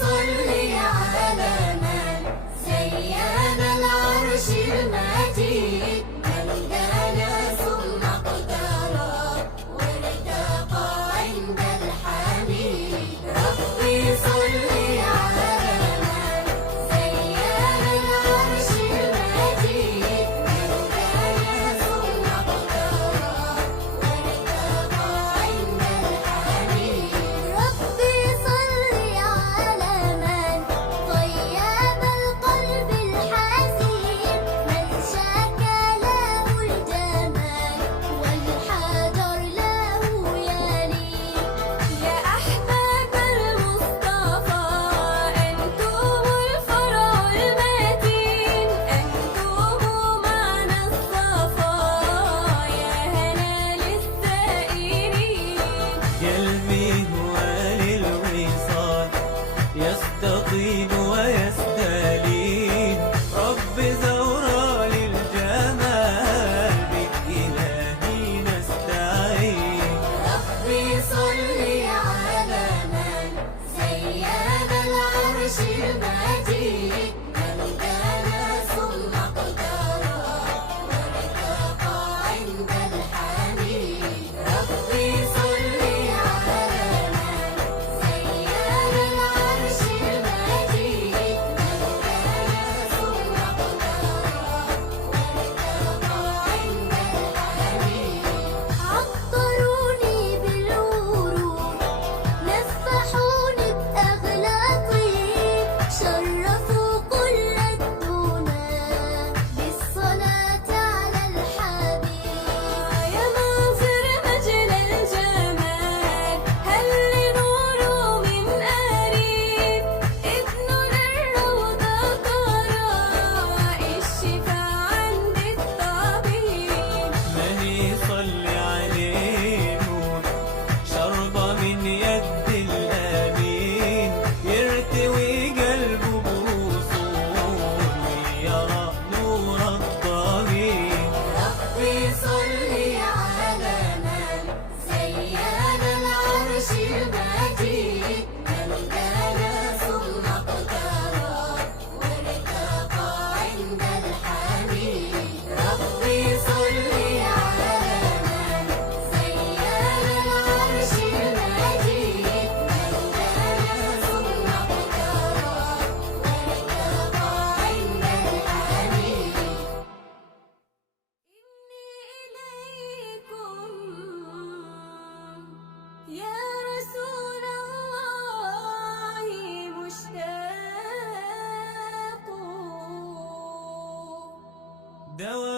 صل على من زين العرش المجيد، من دنا ثم اقترب وارتقى عند الحميد. ربي صل على من زين العرش المجيد، من دنا ثم اقترب وارتقى عند الحميد. ربي صل على من طيب القلب الحزين، من شكى له الجمال والحجر له يلين. يا أحباب المصطفى أنتم الفرع المتين، أنتم معنى الصفا يا هنا للسائرين. قلبي هو للوصال يستطيب ويستلين، رب زورا للجمال بك إلهي نستعين. ربي صل على من زين العرش المجيد، من دنا ثم اقترب وارتقى عند الحميد. ربي صل على من زين العرش المجيد، من دنا ثم اقترب وارتقى عند الحميد. عطروني بالورود، نفحوني بأغلى طيب، شرفوا كل الدنا بالصلاة على الحبيب. يا منظر مجنى الجمال هل نوره من قريب، ابن للروضة قرار الشفاء عند الطبيب. من يصلي عليه نور شربة من يد الأمين، يرتوي قلبه بوصول ويرى نور الضمين. ربي صل على من زين العرش المجيد، من دنا ثم اقترب وارتقى عند الحميد. ربي صل على من زين العرش المجيد، من دنا ثم اقترب وارتقى عند الحميد. إني إليكم يا رسول الله مشتاق. دواء